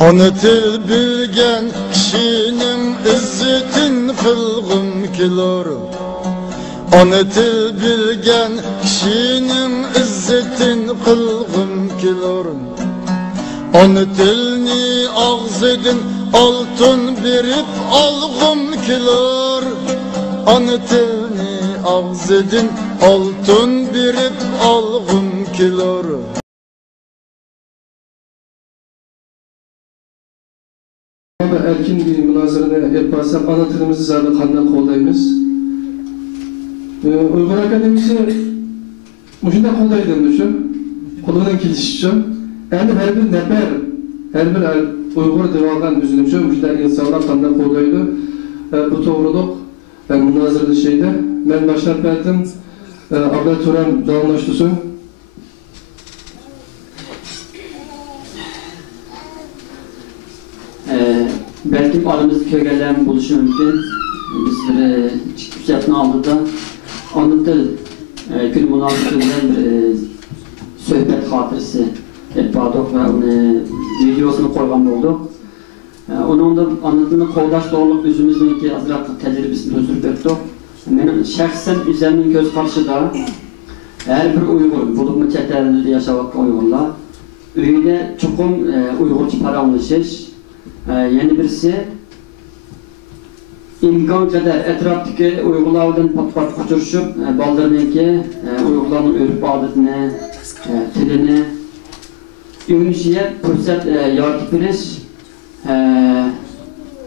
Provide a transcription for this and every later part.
Onu til bilgen kişinin izzetin kılgım kilor. Onu til bilgen kişinin izzetin kılgım kilor. Onu tilni ağzedin altın birip algım kilor. Onu tilni ağzedin altın birip algım kilor. Erkin bir münazarada yaparsak ana tilimizi zaten kandan qo'llaymiz. Uyg'ur akademisi shunday qo'llaydi shu. Qo'lidan kelishicha. Endi har bir nafar, har bir Uyg'ur deb olgan o'zimcha shunday insonlar kandan qo'llaydi. Bu to'g'riliq münazarada şeyde. Men boshlab berdim. Abla Turan davomlashtirsin. Belki aramızda köylerden buluşu mümkün. Bizleri çıkışatını aldı da anlatır. Gün münasebetinden bir söhbet hatırası etpadık ve onu videosunu koygan olduk. Onun da anlattığını koldaş doğruluk yüzümüzdeki azratlık tecrübesini özür ettik. Benim şahsen üzerimin göz karşıda her bir Uygur, bulup chet elinde yaşamak Uygurlar öyle çokum Uygurca para anlaşış. Yeni birisi imkan kadar etraftaki Uygurlardan pat kuturuşup baldırınki Uygurların örüp adetini, tilini ümüşüye fırsat yaratıp veriş.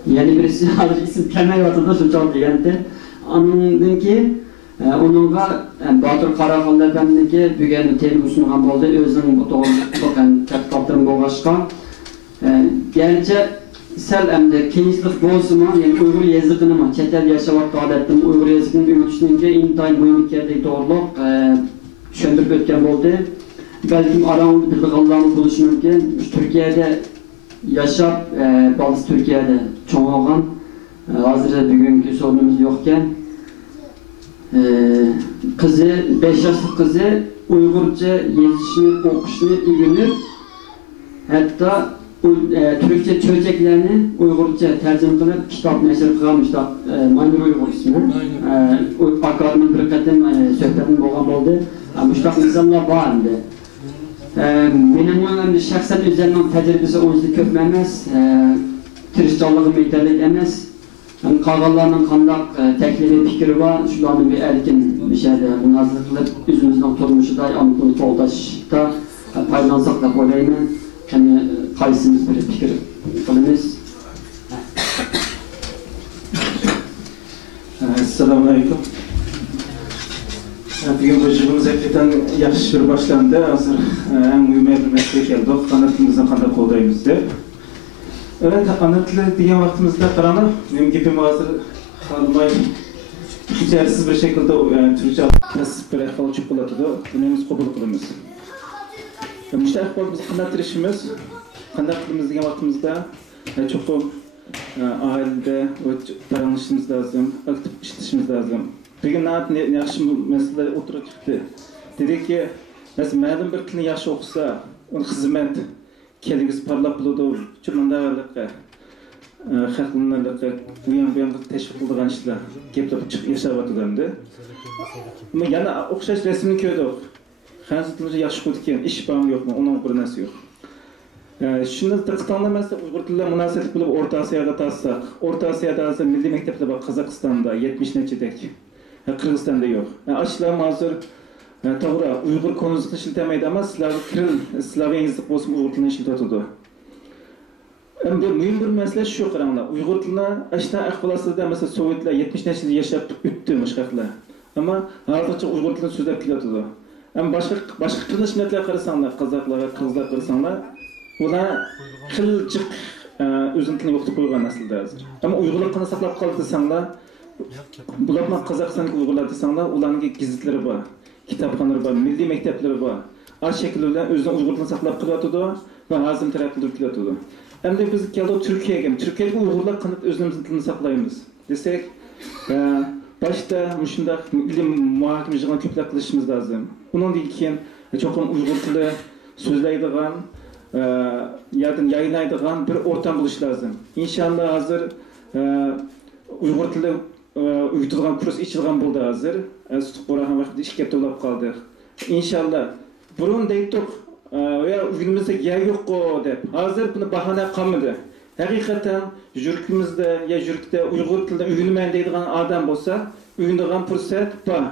Yeni birisi hazır isim kelime vatandaş uçak diyende anındaki onunla Batur Karakallı Efendi'ndeki büyüğün televizyon ham oldu. Özünün bu doğruluk kaptırım boğaşka. Gerçi sel emde keyiflik bolsun yani Uygur yazıkını mı çetel yaşamak adettim Uygur yazıkının ümüşününce intayın boyunluklardaki doğruluk düşündürüp ötken oldu. Belki aramızda bir Allah'ın buluşu mümkün. Türkiye'de yaşap, bazı Türkiye'de çoğu olan hazırda bugünkü sorunumuz yokken kızı, 5 yaşlı kızı Uygurca yazışını, okuşunu öğrenip hatta Türkçe çözeceklerini Uygurca tercüme kılıp kitap neşir kılmışlar. Maynur Uygur ismi. Akademinin bir kadın söhbetin boğan oldu. Müştak insanlar var hem de. Benim şahsen üzerinden tecrübesi onca köpmemez. Türkçalığım yeterlik emez. Kağallarının kandak teklifi fikri var. Şularının bir erkin bir şeyde münazır kılıp yüzümüzden turmuşu da anlıklı koldaşta paylansak da kolayını. Yani kaysımız bir fikir kılınız. Assalamu alaikum. Bugün bu jibimiz hakikaten yaxshi bir başlandı. Hazır en mühim bir mesele geldi. Ana tilimizden qanday qo'llaymiz deb. Evet, ana tili degan vaqtimizda qarana, benim gapim hazır qalmay ijarsiz bir şekilde Türkçe nasip bir ahvol chiqib qoladi. Bunimiz qabul qilamiz. Müşte ahvol biz qanday tirishimiz, qanday qilamiz degan vaqtimizda cho'qim ailede davranışımız lazım, aktif işletişimiz lazım. Bugün ne yaxshi meseleler oturup çıktı. Dedi ki, mesela ma'lum bir tilni yaxshi o'qisa, onun xizmat kelgisi parlab bo'ladi, chumandag'likqa, xalqlarga bu yoqqa teşvik qiladigan ishlar kelib chiqib yashayotgandi. Ama yana o'xshash rasmni ko'rdik. Xansi tilni yaxshi qo'ygan, ish bormi yo'qmi, uning bir narsa yo'q. Shuni diqqatlanmasa Uyg'ur tilida munosabat qilib O'rta Osiyoga tassak, O'rta Osiyoda hozir milliy maktablar bor, Qozog'istonda 70 nechidek, Qirg'izistonda yo'q. Ashlar hozir to'g'ri Uyg'ur konusini ishlamaydi, ammo Slaviya yazık bo'lsin Uyg'ur tilini ishlatadi. Endi muhim bir masala shu qaranglar. Uyg'ur tilini ashta ahvolasida mesela Sovetlar 70 nechida yashab o'tdi mushaqlar. Ammo hozircha Uyg'ur tilini so'zlab kelyapti. Ama başka qilinish millatlar qarasanglar, qozoqlar, qirg'izlar qarasanglar, ular qilchiq o'zini tilini o'qitib qo'ygan aslida hozir. Ammo Uyg'urlar qana saqlab qoldi desanglar, bularning Qozog'istonlik Uyg'urlar desanglar, ularning gazetlari bor, kitobxonalari bor, milliy maktablari bor. Aş şekilde o'zini Uyg'ur tilini saqlab qolyapti va hozir taraqqiyot qilib kelyapti. Endi biz keldik Turkiyaga. Turkiyaga Uyg'urlar qanday o'zimizning tilni saqlaymiz desak, başta shunday ilm muhokama ko'plab qilishimiz lozim. Undan keyin cho'qim Uyg'ur tili so'zlaydigan yerden yayınlaydigan bir ortam buluş lazım. İnşallah hazır Uyghur tili uyutilgan kurs içilgan buldu hazır. Tutup boragan vaqtda işkep to'lab qoldik. İnşallah burun deydik ya uygunimizde yer yok o deb. Hazır bunu bahane qilmadi. Haqiqatan yurtimizde ya yurtda Uyghur tilida uygunman deydigan adam bo'lsa, uygundigan fursat bor.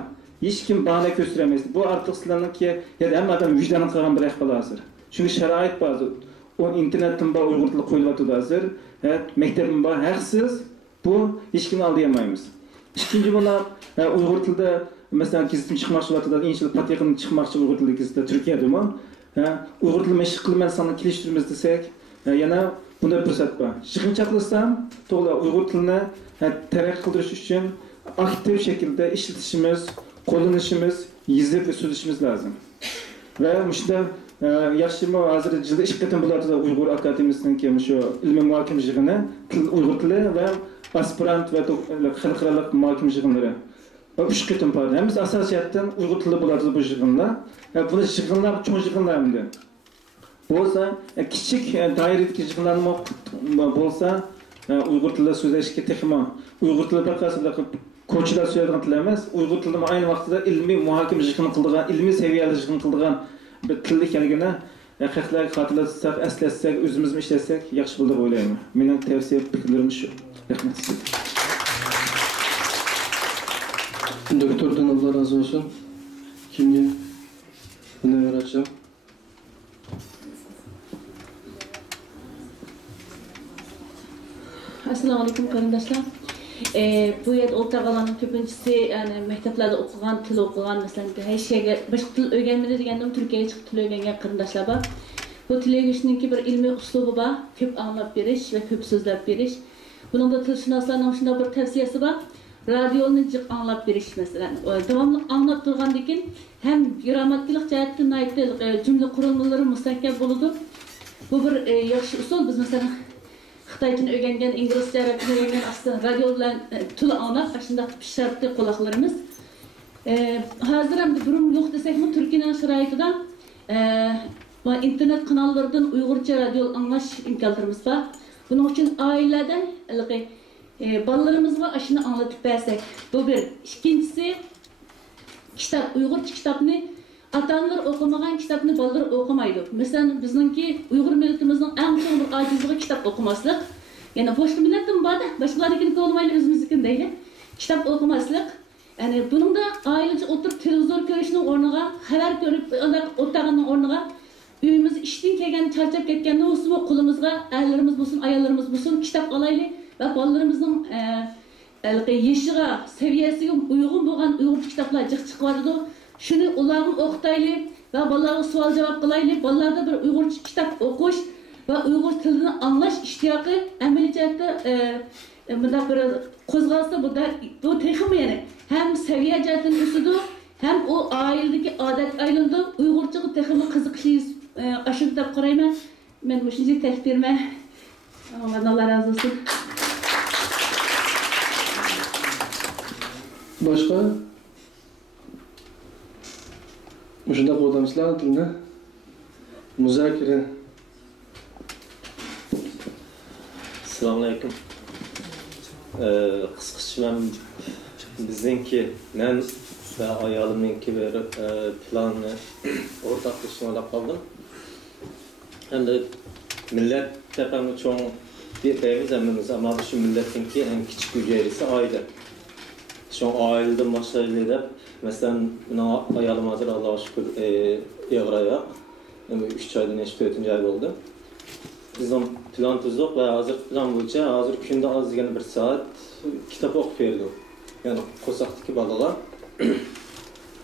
Hech kim bahane gösteremez. Bu artıq sizlarniki ya hamma adam vicdanın qilgan bir ahvol hazır. Çünkü şarait bazı. O internetten bor Uyghur tili qo'yilyapti hazır. Maktabim bor, haqsiz. Bu hech kimni aldayamaymiz. İkinci buna Uyghur tilida mesela kesim çıkmakçı vatıda inşallah patyakın çıkmakçı Uyghur tilida kesimde Türkiye'de mi? Uyghur tilida meşgul kılman sana kiliştirimiz desek yana bunda fırsat var. Çıkınçaklısam to'g'ri Uyghur tilini terakki qildirish uchun aktiv şekilde işletişimiz, qo'llanishimiz, yezib ve so'zlashimiz lazım. Ve shunda yaxshi hozir yilda ish qatim bo'ladi Uyghur akademiyasining shu ilmiy muhokama yig'ini Uyghur tili ve aspirant ve xalqaro muhokama yig'inlari. Üç qatim bor. Hamiz asosiyatdan Uyghur tili bo'ladi bu yig'inlar. Buni yig'inlar cho'ng yig'inlar endi. Bo'lsa kichik doiradagi yig'inlar bo'lsa Uyghur tilida so'zlashga texmo. Uyghur tili faqat ko'chada so'zlaydigan til emas, Uyghur tilida ayni vaqtida ilmiy muhokama yig'ini qildigan, ilmiy saviyada yig'in qildigan bir til ekanligini haqiqatlar xotirlatsak, eslatsak, o'zimiz ishlatsak yaxshi bo'ladi deb o'ylayman. Mening tavsiya fikrlarim shu. Rahmat sizga. Doktordan Allah razı olsun. Kimga? Buni veracağım. Assalamu alaikum qarindoshlar. Bu yerda o'rtaqalarning ko'pinchisi yani maktablarda o'qigan, til o'qigan, masalan, hech şeyga boshqa til o'rganmadi deganda Turkiyaga chiqib til o'rgangan qarindoshlar bor. Bu til o'rganishning bir ilmiy uslubi bor, ko'p anglab berish va ko'p so'zlab berish. Buningda tilshunoslarning shunday bir tavsiyasi bor. Radioni jiq anglab berish masalan. Davomli anglab turgandan keyin ham grammatikalik jihatdan jumla qurilmalari mustahkam bo'ladi. Bu bir yaxshi usul. Biz masalan Xitoy tilini o'rgangan, ingliz tilini o'rgangan aslida radio bilan til anglab, shunday shartli quloqlarimiz. Hozir ham durum yo'q desakmi, Turkiyaning sharoitida va internet kanallaridan Uyg'urcha radio anglash imkonlarimiz bor. Buning uchun oilada balalarımızga aşını anlatıp versek, bu bir. İkincisi, kitap, Uygurca kitapını, ata-analar okumagan kitapını balalar okumaydı. Mesela bizimki Uygur milletimizin en son bir acizliği kitap okumaslık. Yani boşlu milletim var da, başkalarınkini olmayla özümüzün değil. Kitap okumaslık. Yani bunun da ailece oturup televizyon görüşünün ornuna, haber görüp otağının ornuna, üyümüz işten kelgen, çarçap ketken ne olsun, kolumuzga, erlerimiz bulsun, ayarlarımız bulsun, kitap alaylı. Ve balalarımızın yaşığa, seviyesiga uygun bo'lgan Uyg'ur kitaplar chiqardi. Shuni ularni o'qitayli ve balalarga savol javob qilayli. Balalarda bir Uyg'urcha kitap o'qish ve Uyg'ur tilini anglash ishtiyoqi amaliy jihatda bunda bir qo'zg'alsa bu texmi yani hem seviye jihatdan o'sadi, hem o ailedagi odat aylandi. Uyg'urchaga texmi qiziqishingiz oshib deb qarayman. Men shunday taklif berman. Allah razı olsun. Başka? Şunda qo'ydamizlar tilni. Muzokara. Assalomu alaykum. Qisqacha bizningki men va ayolimningki bir planni o'rtoqlashishni o'ylab qoldim. Endi millat tepamni cho'ng deymiz, ammo shu millatningki eng kichik hujayrisi oila. Şu aileden başlayıp deb, mesela ayolim hozir Allohga shukr yig'rayoq. 3 oydan 4-chi oy bo'ldi. Bizning plan tuzuk ve hozir plan bo'yicha hozir kunda oz deganda 1 soat kitob o'qib berdi. Ya'ni qo'saqdagi bolalar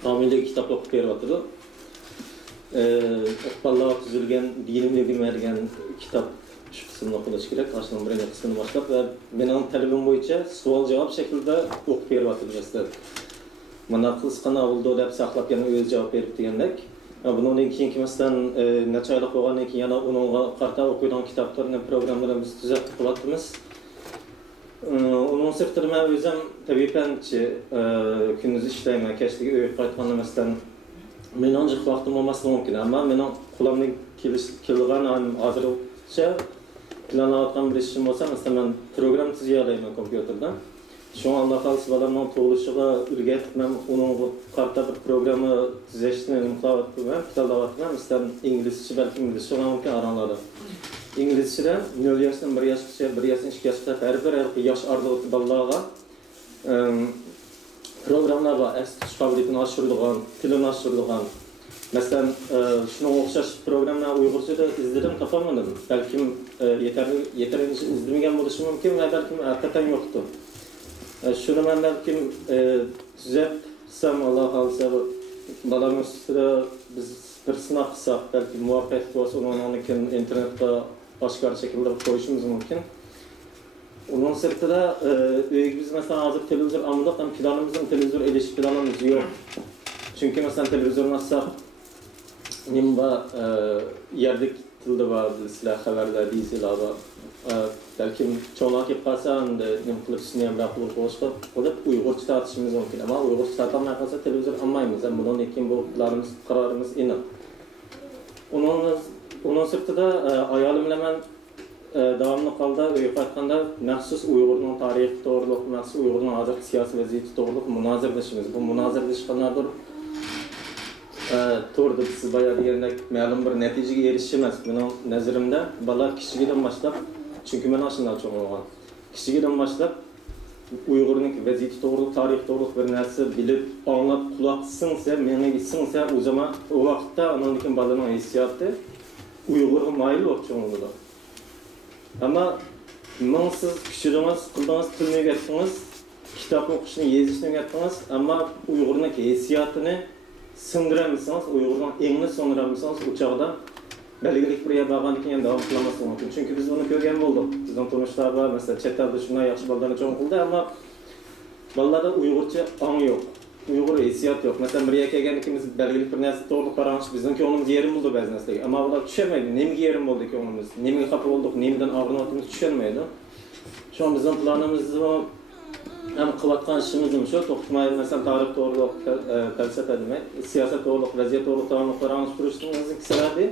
homiylik kitob o'qib beryapti. Bolalar tuzilgan dinimni bilmaydigan kitob şu kısmını okuduğu gerek, aslında birinci kısmını başlap ve benim talebim boyunca sual cevap şekilde okup beriyaptım mesela. Mana qilsqana oldu deb saqlab yana o'z javob berib degandek. Bundan keyingi masalan necha oylik bo'lgandan keyin yana uningga qarta o'qiydigan kitoblarni programmalarimiz tuzatib qo'yapmiz. Onun sirtida men o'zim tabiiyanchi kunduz ishlayman, kechki uyga qaytganda masalan mening jiq vaqtim olmasligi mumkin, ammo mening qo'limdan kelgan hozircha planlayotgan bir ishim bo'lsa, masalan, men program tuziy olmayman kompyuterdan. Şu anda kalsı balamın toğuluşuğa ürgetmem, onun kartta bir programı tüzeştiğini imklavatmam, kitalavatmam, istedim İngilizce, belki İngilizce olan mümkün aranlarda. İngilizce'den 0 yaşından 1 yaşgacha, 1 yaşdan 2 yaşgacha her bir yaş aralığında balalarga programlar var, estiş kabiliyetini aşırılgan, tilini aşırılgan. Mesela şuna okşaş programlar Uygurca'da izledim, tapamadım. Belki yeterince izlemeyen buluşum mümkün ve belki hakikaten yoktu. Şunu ben belki düzeltsem Allah kalsa balamın üstüne biz bir sınav kısak belki muvaffak olsa onun için internette başka şekilde koyuşumuz mümkün. Onun sırtında biz mesela hazır televizyon almadık ama planımızın televizyon ediş planımız yok. Çünkü mesela televizyon nasıl nimba yerdik tilde var, silah haberler, diziler var. Belki çoğunluk yaparsan nim kılıp sinema kılıp oluşturup olup Uygurca tartışmamız mümkün ama Uygurca tartışmaya kalsa televizyon almayız. Bunun için bu kararımız inan. Onun sırtında ayalımla ben devamlı kaldı yaparkanda məxsus Uygur'un tarihi doğruluk, məxsus Uygur'un hazır siyasi vəziyyəti doğruluk münazirləşimiz. Bu münazirləşkanlardır. Tordu siz bayağı diyerek məlum bir nəticəyə erişməz. Benim nəzərimdə bala kişilikdən başlap, çünkü ben aşından çok olgan. Kişilikdən başlap Uygur'un vəziyyəti doğruluk, tarih doğruluk bir nəsə bilip, anlap, kulaqsınsa, mənə gitsinsə, o zaman o vaxtda anandikin balanın hissiyatı Uygur'a mayil olup çoğunluğu. Ama siz kişiliğiniz, kıldığınız tilini gettiniz, kitap okuşunu, yazışını gettiniz ama Uygur'un hissiyatını sındıramıyorsanız, Uygur'un enini sındıramıyorsanız uçağda belirlik buraya bağlanırken yani devam kılaması mümkün. Çünkü biz bunu görgen bulduk. Bizden tanışlar var, mesela çetelde şuna yaxşı ballarını çoğun kıldı ama ballarda Uygurca an yok. Uygur hissiyat yok. Mesela buraya kelgen ikimiz belirlik bir nesli doğruluk paranış bizden ki onumuz yerim buldu bazı nesli. Ama onlar düşemeydi. Nemiga yerim oldu ki onumuz? Nemiga kapı olduk, nemiden ağrınatımız düşemeydi. Şu an bizim planımız hem kıvatkan işimizim şu, toxutmayı mesela tarih doğruluk, felsefe demek, siyaset doğruluk, vaziyet doğruluk, devamlı paranış kuruştuğumuzun sebebi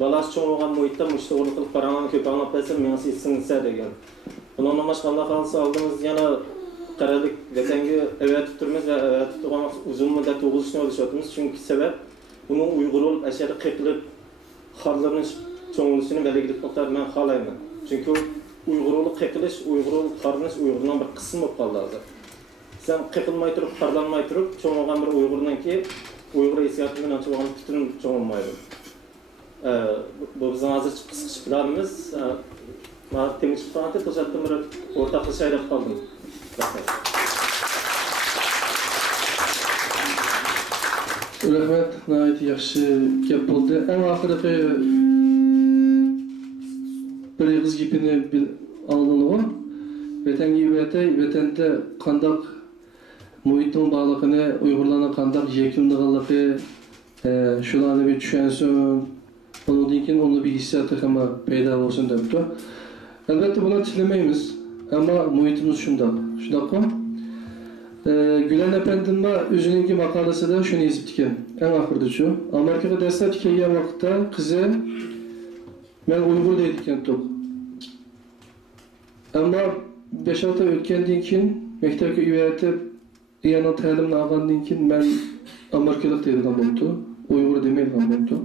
balas çoğun olan muhitte müşte doğruluk paranın köpü anlap etsem menası içsinse degen. Bundan başka Allah kalsa aldığımız yana Karalık vatanga evet tuturmiz ve evet tuturgan uzun müddet oğuluşunu oluşatımız çünkü sebep bunun Uygur olup aşağıda qeqilib xarlarının çoğunluğunu belirgilip noktalar ben xalayman. Çünkü Uygur olup qeqilish, Uygur olup xarlanish Uygurdan bir kısım olup kaldı hazır. Sen qeqilmay turib, xarlanmay turib, çoğunluğun bir Uygurdan ki Uygur hissiyatından çoğunluğun bütün çoğunmaydı. Bu bizim hazır kısık planımız. Temiz tutanatı to'satdan bir o'rtaqlasha aylab qoldim. Rahmat, nəhayət yaxşı gap oldu. Ən axırıqı bir qız gipini aldığını vatanda qandaq muhitin bağlılığını, Uygurlarına qandaq yekimliği, şularını bir düşənsin, ondan keyin onu bir hissiyatı ama peyda olsun debdi. Elbette buna tilemeyimiz ama muhitimiz şundaq. Şundaq Gülen Efendi'nin özününki makalesi de şunu yazıp diken. En ahırda şu. Amerika'da destek kelgen vakitte kızı ben Uygur deydiken top. Ama 5-6 ay ötkendiğin kin mektepke üyeti yanına təlimini alğandan kin ben Amerikalık deydiken buldu. Uygur demeydiken buldu.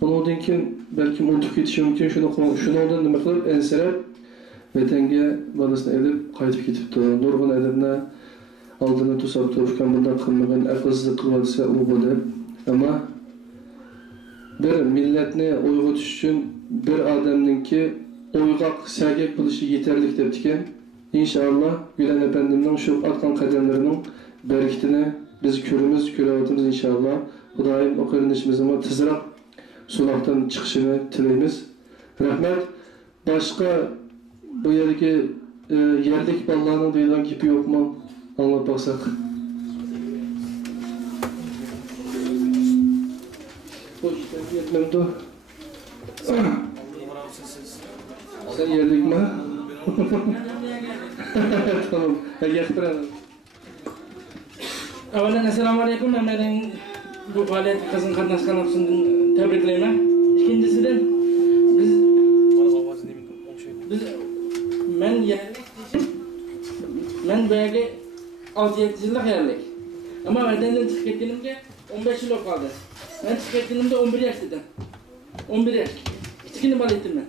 Ondan kin belki unutup ketişi mümkün. Şunu ondan demek kılıp enserep vatanga balasını edip kayıtıp ketipti. Nurgun edimine aldığını tutsap dururken bundan kılmadan akılsızlık kılmadıysa o bude. Ama bir milletine uygu düşün bir adamınki uygak, sergek buluşu yeterlik deptiken İnşallah Gülen Efendim'den şu atkan kademlerinin bereketini biz körüvatımız inşallah. Bu daim o kardeşimizin tızrak sulaktan çıkışını tileyimiz. Rahmet. Başka bu yerdeki yerlik ballarının duyulan gibi yok mu? Anlat baksak. Hoş yetmemdi. Sen yerlik mi? Tamam. Yaktıran. Awalnya assalamualaikum. Namanya bu faaliyet kızın katnaşkan için tebrikleyme. İkincisinden ben böyle 6-7 yıllık yerlik. Ama madenden çıkıp gittiğimde 15 yıl kaldı. Ben çıkıp gittiğimde 11 yaştaydım. 11 yaş. Küçükünü bal ettim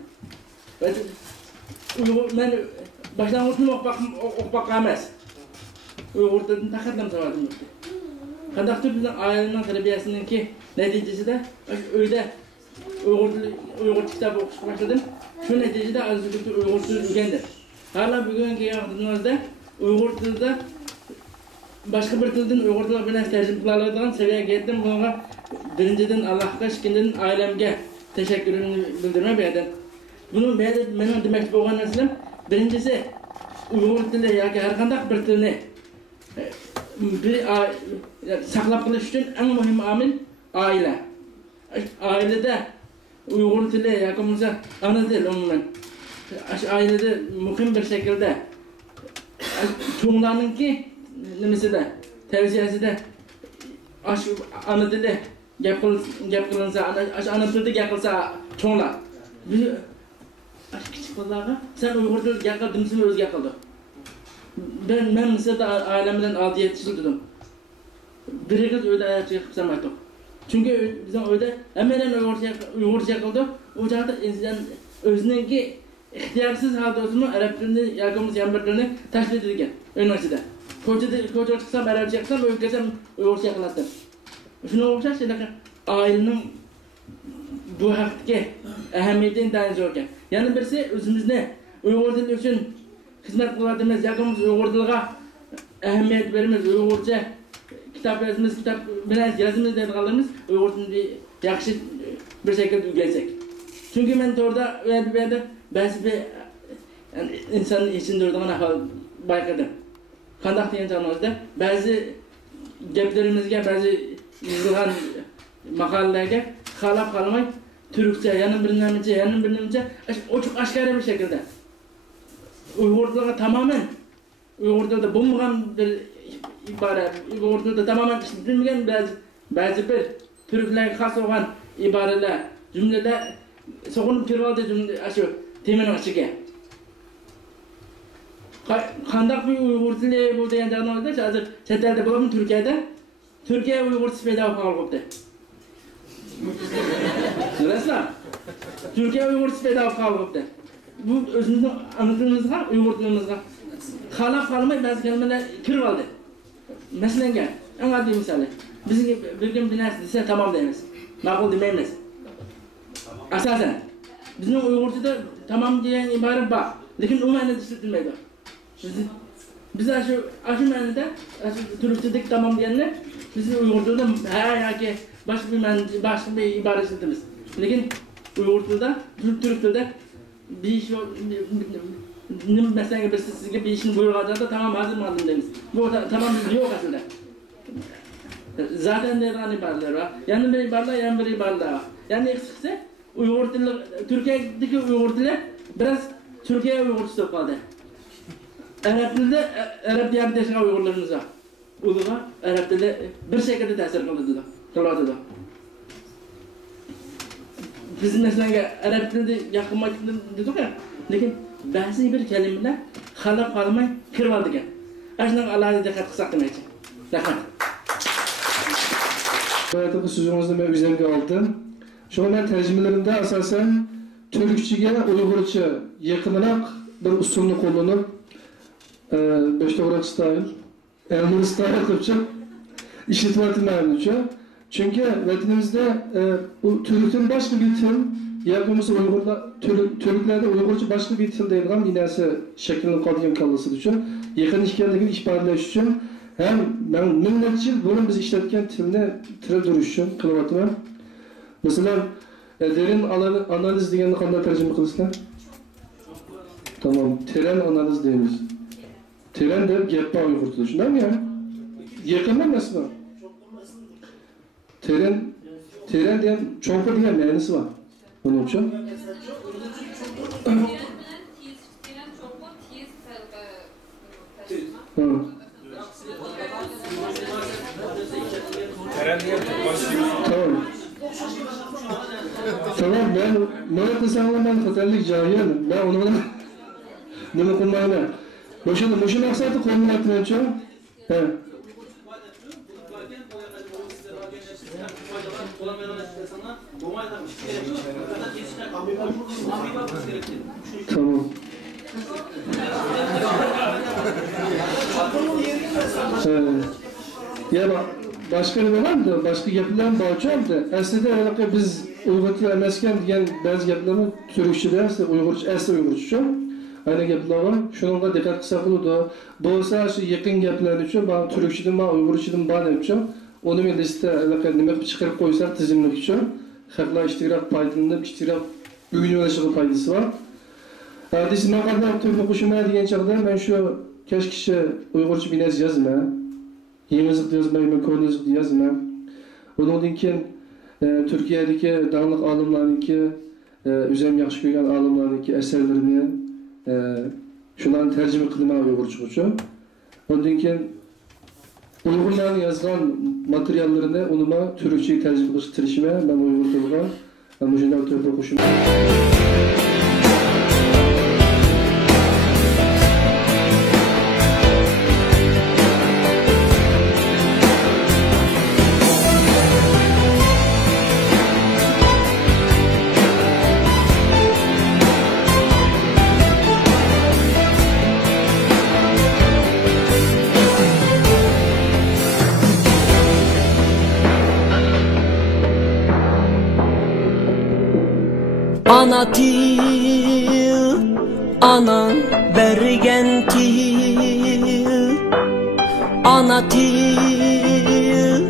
ben. Ben başlangıçta okumak kalmaz. Uygur'dan takatlam savadım yoktu. Kandaktır bizden ailenin terbiyesinin ki neticesi de öyle Uygur kitabı okuş başladım. Şu neticede azıcık Uygur dili öğrendim. Hala bugünkü yaptığımızda Uygur dilde başka bir dilden Uygur dili bilen tercüme kılabildiğim seviyeye geldim. Buna birinciden Allah'a, ikinciden ailemge teşekkürümü bildirme verdim. Bunu benim demek boğan neslim birincisi Uygur dili yoki her qanday bir tilni saqlab qolish uchun eng muhim omil oila. Ailede Uygur tili yoki bo'lmasa ana til umuman ailada muhim bir shaklda cho'nglarninki nimasida tavsiyasida ana tili gap qilinsa ana tilida gap qilsa cho'nglar kichik bolalarga sen Uygur tilida gap qil demsizmi o'zi gap qildi. Ben mesela ailemden 6-7 yıl dedim. Bir yıl öyle ayakçı yapsamadım. Çünkü bizim öyle hemen Uygurca kıldı. O çağda insan özününki ihtiyarsız halde olsun Arap dilini yakımız yanbırlarını taşlit edilen üniversitede. Koca çıksam Arapça yapsam öykesem Uygurca kılattım. Şuna okşar şeyler ailenin bu hakkı ehemmiyetini daha zorken. Yani birisi özümüzde Uygur dili için hizmet kıladığımız yakımız Uygur diliga ehemmiyet verimiz, Uygurca kitap yazımız, kitap bilen yazımız dediğimiz Uygur dilini yaxşı bir şekilde öğrensek. Çünkü ben orada öyle bazı bir insanın içinde durduğun ahval baykadım. Kandak diyen canımızda bazı geplerimizge, bazı yazılan makalelerge halap kalmay Türkçe, yanın bilinmece, o çok aşikare bir şekilde. Uygur'da tamamen Uygur'da bulunmayan bir ibare, Uygur'da tamamen işitilmeyen bazı bir Türkler'e has olan ibareler, cümleler sokunup kirvaldı cümle aşı temin açıge. Kandak bir Uygur dili bu diyen canlıda hazır çetelde bulalım Türkiye Uygur speda kalkıptı. Resmen Türkiye Uygur speda kalkıptı. Bu özümüzün anlatımımızda, Uygur dilimizde halaf kalmayı bazı kelimeler kirvaldı. Mesela gel, en adli misali. Bizim bir gün binası dese tamam demez. Makul demeyiniz. Asasen. Bizim Uygurca'da tamam diyen ibare var. Lakin o manada düşünülmeydi. Biz aşı manada, Türkçedeki tamam diyenler, biz Uygurca'da ki başka bir ibare işletimiz. Lakin Uygurca'da, Türkçe'de bir iş mesela bir sizge bir işin buyuracağında tamam hazır mı aldım demiş. Bu tamam yok aslında. Zaten nereden ibareler var? Yani bir ibareler, yani bir ibareler var. Yani eksikse Uygur dili, Türkiye'deki Uygur dili biraz Türkiye Uygurcası kaldı. Arap dilde, Arap diğer deşka Uygurlarımız var. Uluğa, Arap dili bir şekilde tesir kıldı da. Biz mesela Arap dilde yakınmak dedik ya, lakin bazı bir kelimeler halap kalmay kirvaldı ki. Aşkına Allah'a dikkat kısak demek için. Rahmet. Bu sözünüzü ben üzerine aldım. Şu an ben tercümelerimde asasen Türkçe'ye Uygurca yakınlanak bir usulünü kullanıp Beştevrak style, Elmur style kıpçık işitmetim çünkü vatanımızda Türk'ün başka bir til, yakımız Türklerde Uygurca başka bir til deyilgan binası şeklini kaldıyan kallısı için yakın işkenliğini ifadeleş için hem ben milletçil bunun biz işletken tilini tire duruş için kılıvatıma. Mesela derin analiz diyenini kanda tercüme kılısın? Tamam, teren analiz deyimiz. Teren de geppa Uygur tutuşun değil mi yani? Yakından nasıl var? Teren diyen, çonkur diyen meyhanesi var. Onun için. Tamam. Tamam, ben kısanla ben katarlık cahil. Ben onu bunu kullanma. Boşuna aksatı konum atmaya çok. He. Tamam. Ya bak, başka ne var mı? Başka gaplar mı bağışıyor da? Aslında biz Uygurca emesken diyen bazı gaplarını Türkçe'de, Uygurca, aslı Uygurca. Aynı gaplar var. Şununla dikkat kısa kılıdı. Bu olsa şu yakın gaplar için, ben Türkçe'den, ben Uygurca'dan bana yapacağım. Onu bir liste demek çıkarıp koysak tizimlik için. Haklar iştirak paydalanıp, iştirak ünlüleşiği paydası var. Hadisi ben kadar tüm okuşuma diyen çağda ben şu keşke Uygurca binez yazma. Yemizlik yazmayı, kodizlik yazma. Onun için Türkiye'deki dağınık alimlerdeki üzem yaxşı görgen alimlerdeki eserlerini şunların tercüme kılmaya Uygurca için. Onun için Uygurların yazgan materyallerini onuma Türkçe'yi tercüme kılıştırışıma ben Uygur tılga bu jindal tüm okuşuma. Ana til, anan bergen til. Ana til,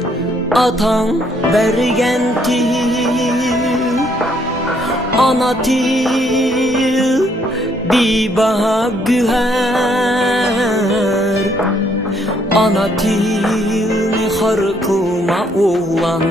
atan bergen til. Ana til, bibaha güher. Ana til, harkıma oğlan.